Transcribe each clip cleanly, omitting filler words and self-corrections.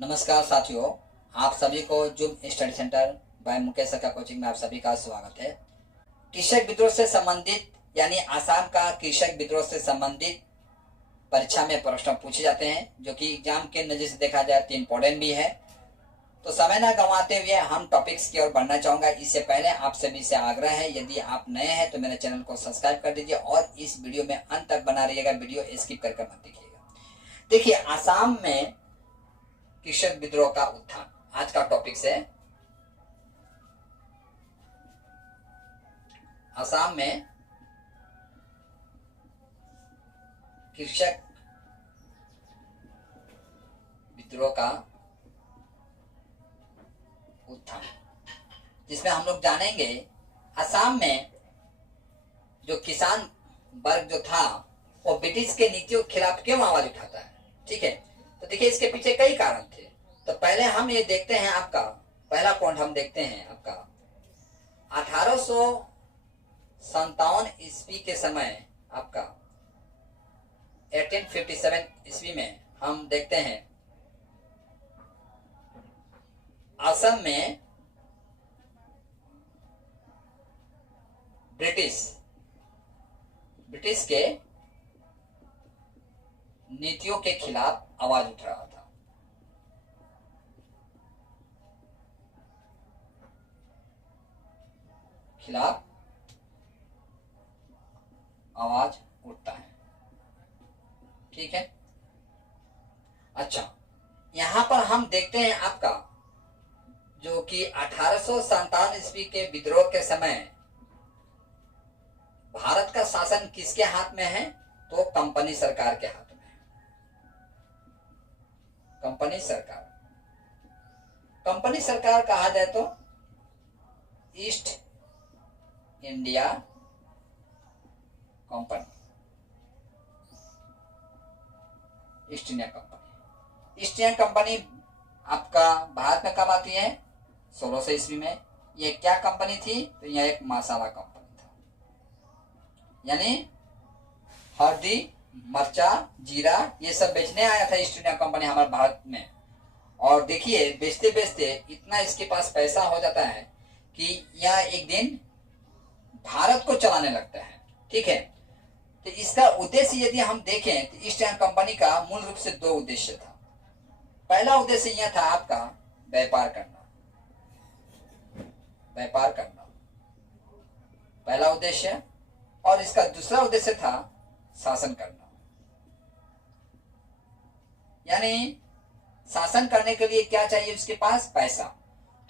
नमस्कार साथियों, आप सभी को zoom study centre by Mukesh का कोचिंग में आप सभी का स्वागत है। कृषक विद्रोह से संबंधित यानी आसाम का कृषक विद्रोह से संबंधित परीक्षा में प्रश्न पूछे जाते हैं, जो कि एग्जाम के नजर से देखा जाए तो इम्पोर्टेंट भी है। तो समय न गंवाते हुए हम टॉपिक्स की ओर बढ़ना चाहूंगा। इससे पहले आप सभी से आग्रह है, यदि आप नए हैं तो मेरे चैनल को सब्सक्राइब कर दीजिए और इस वीडियो में अंत तक बना रहिएगा, वीडियो स्किप करके मत देखिएगा। देखिए, आसाम में कृषक विद्रोह का उत्थान आज का टॉपिक है। असम में कृषक विद्रोह का उत्थान, जिसमें हम लोग जानेंगे असम में जो किसान वर्ग जो था वो ब्रिटिश के नीतियों के खिलाफ क्यों आवाज उठाता है। ठीक है, तो देखिए इसके पीछे कई कारण थे। तो पहले हम ये देखते हैं, आपका पहला पॉइंट हम देखते हैं आपका 1857 ईस्वी के समय, आपका 1857 ईस्वी में हम देखते हैं असम में ब्रिटिश के नीतियों के खिलाफ आवाज उठ रहा था। खिलाफ आवाज उठता है। ठीक है, अच्छा, यहां पर हम देखते हैं आपका जो कि 1857 ईस्वी के विद्रोह के समय भारत का शासन किसके हाथ में है, तो कंपनी सरकार के हाथ में है। कंपनी सरकार कहा जाए तो east India company, east India company आपका भारत में कब आती है, 1600 ईस्वी में। ये क्या कंपनी थी, तो यह एक मसाला कंपनी था, यानी हल्दी, मर्चा, जीरा ये सब बेचने आया था ईस्ट इंडिया कंपनी हमारे भारत में। और देखिए बेचते बेचते इतना इसके पास पैसा हो जाता है कि यह एक दिन भारत को चलाने लगता है। ठीक है, तो इसका उद्देश्य यदि हम देखें तो ईस्ट इंडिया कंपनी का मूल रूप से दो उद्देश्य था। पहला उद्देश्य यह था आपका व्यापार करना, पहला उद्देश्य, और इसका दूसरा उद्देश्य था शासन करना। यानी शासन करने के लिए क्या चाहिए उसके पास, पैसा।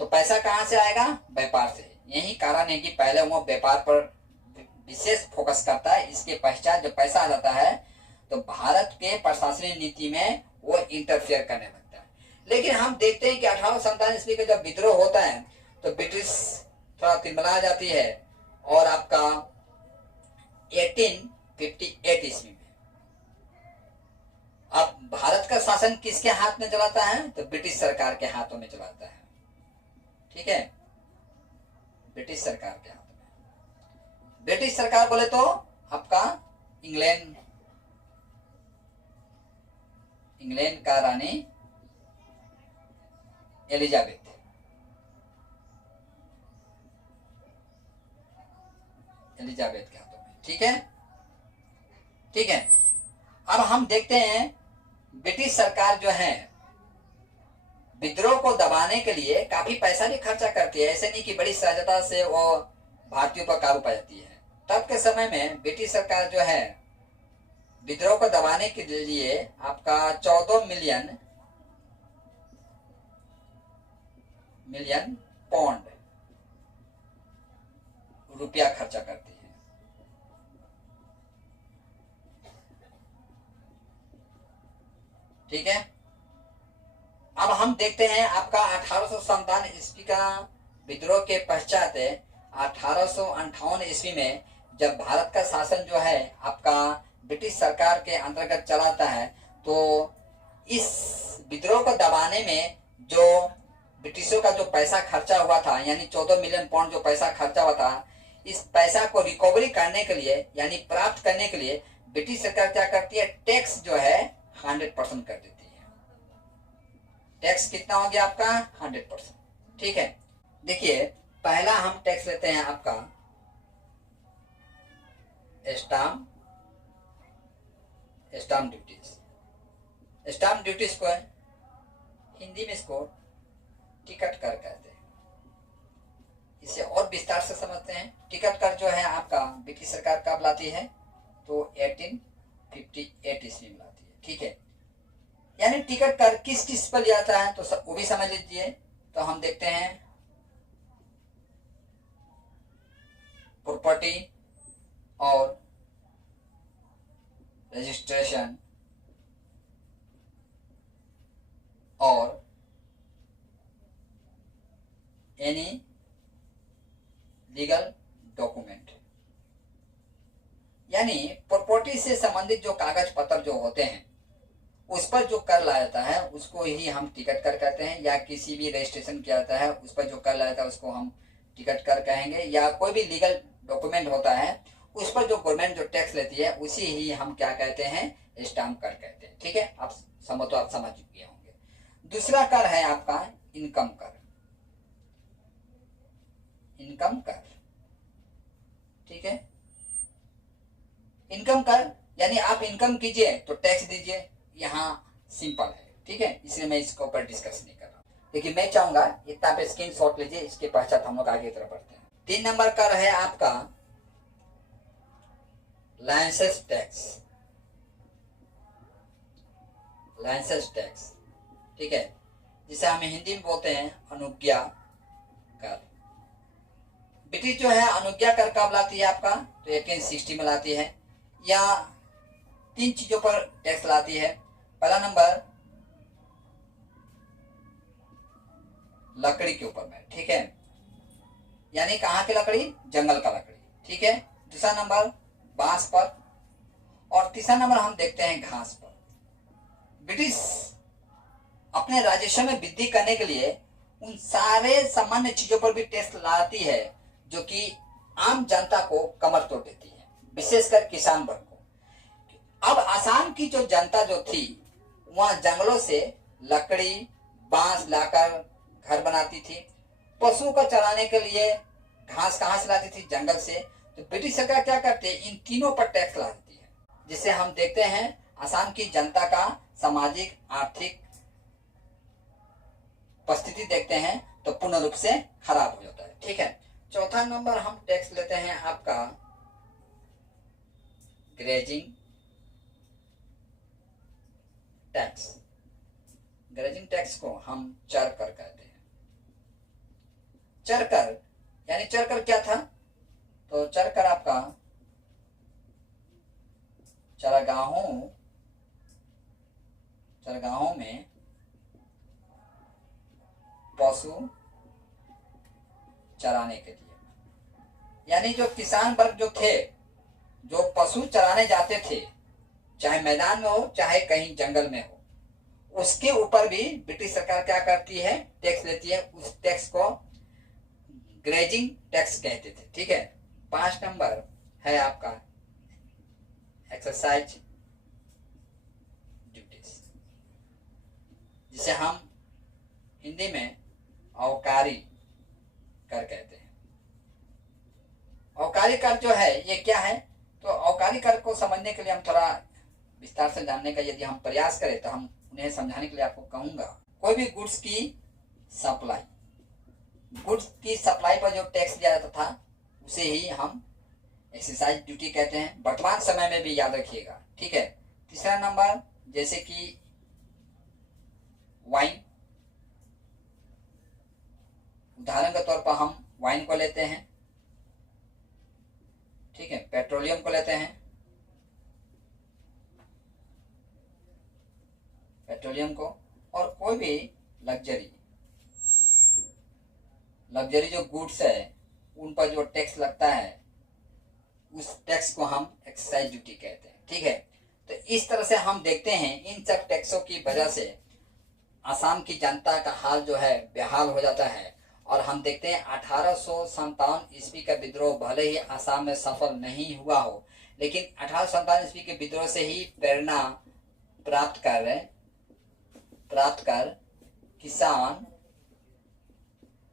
तो पैसा कहां से आएगा, व्यापार से। यही कारण है कि पहले वो व्यापार पर विशेष फोकस करता है। इसके पश्चात जब पैसा आ जाता है तो भारत के प्रशासनिक नीति में वो इंटरफेयर करने लगता है। लेकिन हम देखते हैं कि 1857 ईस्वी का जब विद्रोह होता है तो ब्रिटिश थोड़ा तिलमिला जाती है और आपका 1858 ईस्वी में अब भारत का शासन किसके हाथ में चलाता है, तो ब्रिटिश सरकार के हाथों में चलाता है। ठीक है, ब्रिटिश सरकार के हाथों में। ब्रिटिश सरकार बोले तो आपका इंग्लैंड का रानी एलिजाबेथ के हाथों में। ठीक है, अब हम देखते हैं ब्रिटिश सरकार जो है विद्रोह को दबाने के लिए काफी पैसा भी खर्चा करती है। ऐसे नहीं कि बड़ी सहजता से वो भारतीयों पर काबू पा जाती है। तब के समय में ब्रिटिश सरकार जो है विद्रोह को दबाने के लिए आपका 14 मिलियन पौंड रुपया खर्चा करती है। ठीक है, अब हम देखते हैं आपका 1857 ईस्वी का विद्रोह के पश्चात 1858 ईस्वी में जब भारत का शासन जो है आपका ब्रिटिश सरकार के अंतर्गत चलाता है, तो इस विद्रोह को दबाने में जो ब्रिटिशों का जो पैसा खर्चा हुआ था, यानी 14 मिलियन पाउंड जो पैसा खर्चा हुआ था, इस पैसा को रिकवरी करने के लिए यानी प्राप्त करने के लिए ब्रिटिश सरकार क्या करती है, टैक्स जो है 100% कर देती है। टैक्स कितना हो गया आपका 100%। ठीक है, देखिए पहला हम टैक्स लेते हैं आपका स्टाम्प ड्यूटीज। स्टाम्प ड्यूटीज को हिंदी में इसको टिकट कर कहते हैं। इसे और विस्तार से समझते हैं। टिकट कर जो है आपका ब्रिटिश सरकार कब लाती है, तो 1858 ईस्वी में लाती है। ठीक है, यानी टिकट कर किस किस पर लिया जाता है तो सब वो भी समझ लीजिए। तो हम देखते हैं प्रॉपर्टी और रजिस्ट्रेशन और एनी लीगल डॉक्यूमेंट, यानी प्रॉपर्टी से संबंधित जो कागज पत्र जो होते हैं उस पर जो कर लाया जाता है उसको ही हम टिकट कर कहते हैं, या किसी भी रजिस्ट्रेशन किया जाता है उस पर जो कर लाया जाता है उसको हम टिकट कर कहेंगे, या कोई भी लीगल डॉक्यूमेंट होता है उस पर जो गवर्नमेंट जो टैक्स लेती है उसी ही हम क्या कहते हैं, स्टाम्प कर कहते हैं। ठीक है, आप समझ चुके होंगे। दूसरा कर है आपका इनकम कर। ठीक है, इनकम कर यानी आप इनकम कीजिए तो टैक्स दीजिए, यहाँ सिंपल है। ठीक है, इसलिए मैं इसके ऊपर डिस्कस नहीं कर रहा। देखिए मैं चाहूंगा इतना पे स्क्रीन शॉट लीजिए, इसके पश्चात हम लोग आगे की तरफ बढ़ते हैं। 3 नंबर कर है आपका लाइसेंस टैक्स। ठीक है, जिसे हम हिंदी में बोलते हैं अनुज्ञा कर। ब्रिटिश जो है अनुज्ञा कर कब लाती है आपका, तो 1860 में लाती है। या 3 चीजों पर टैक्स लाती है। पहला नंबर लकड़ी के ऊपर में। ठीक है, यानी कहाँ की लकड़ी, जंगल का लकड़ी। ठीक है, दूसरा नंबर बांस पर, और तीसरा नंबर हम देखते हैं घास पर। ब्रिटिश अपने राजस्व में वृद्धि करने के लिए उन सारे सामान्य चीजों पर भी टैक्स लाती है जो कि आम जनता को कमर तोड़ देती है, विशेषकर किसान वर्ग को। अब आसाम की जो जनता जो थी वहां जंगलों से लकड़ी बांस लाकर घर बनाती थी। पशुओं को चराने के लिए घास कहाँ से लाती थी, जंगल से। तो ब्रिटिश सरकार क्या करती है, इन तीनों पर टैक्स लगाती है, जिससे हम देखते हैं आसाम की जनता का सामाजिक आर्थिक परिस्थिति देखते हैं तो पूर्ण रूप से खराब हो जाता है। ठीक है, चौथा नंबर हम टैक्स लेते हैं आपका ग्रेजिंग टैक्स को हम चर कर कहते हैं। चर कर यानी चर कर क्या था, तो चर कर आपका चरगाहों में पशु चराने के लिए, यानी जो किसान वर्ग जो थे जो पशु चराने जाते थे, चाहे मैदान में हो चाहे कहीं जंगल में हो, उसके ऊपर भी ब्रिटिश सरकार क्या करती है, टैक्स लेती है। उस टैक्स को ग्रेजिंग टैक्स कहते थे। ठीक है, 5 नंबर है आपका एक्सरसाइज ड्यूटीज, जिसे हम हिंदी में अवकारी कर कहते हैं। अवकारी कर जो है ये क्या है, तो अवकारी कर को समझने के लिए हम थोड़ा विस्तार से जानने का यदि हम प्रयास करें तो हम उन्हें समझाने के लिए आपको कहूंगा। कोई भी गुड्स की सप्लाई पर जो टैक्स दिया जाता था उसे ही हम एक्साइज ड्यूटी कहते हैं, वर्तमान समय में भी याद रखिएगा। ठीक है, तीसरा नंबर जैसे कि वाइन, उदाहरण के तौर पर हम वाइन को लेते हैं। ठीक है, पेट्रोलियम को लेते हैं, पेट्रोलियम को, और कोई भी लग्जरी जो गुड्स है उन पर जो टैक्स लगता है उस टैक्स को हम एक्साइज ड्यूटी कहते हैं। ठीक है, तो इस तरह से हम देखते हैं इन सब टैक्सों की वजह से आसाम की जनता का हाल जो है बेहाल हो जाता है। और हम देखते हैं 1857 ईस्वी का विद्रोह भले ही आसाम में सफल नहीं हुआ हो, लेकिन 1857 ईस्वी के विद्रोह से ही प्रेरणा प्राप्त कर किसान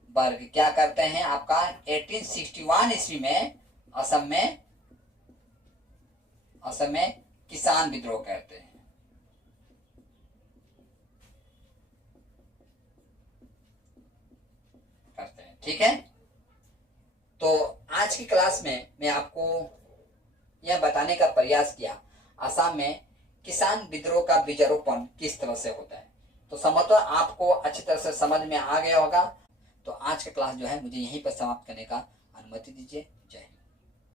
वर्ग क्या करते हैं, आपका 1861 ईस्वी में असम में किसान विद्रोह करते हैं। ठीक है। तो आज की क्लास में मैं आपको यह बताने का प्रयास किया असम में किसान विद्रोह का बीजारोपण किस तरह से होता है। तो संभवतः आपको अच्छी तरह से समझ में आ गया होगा। तो आज का क्लास जो है मुझे यहीं पर समाप्त करने का अनुमति दीजिए। जय हिंद।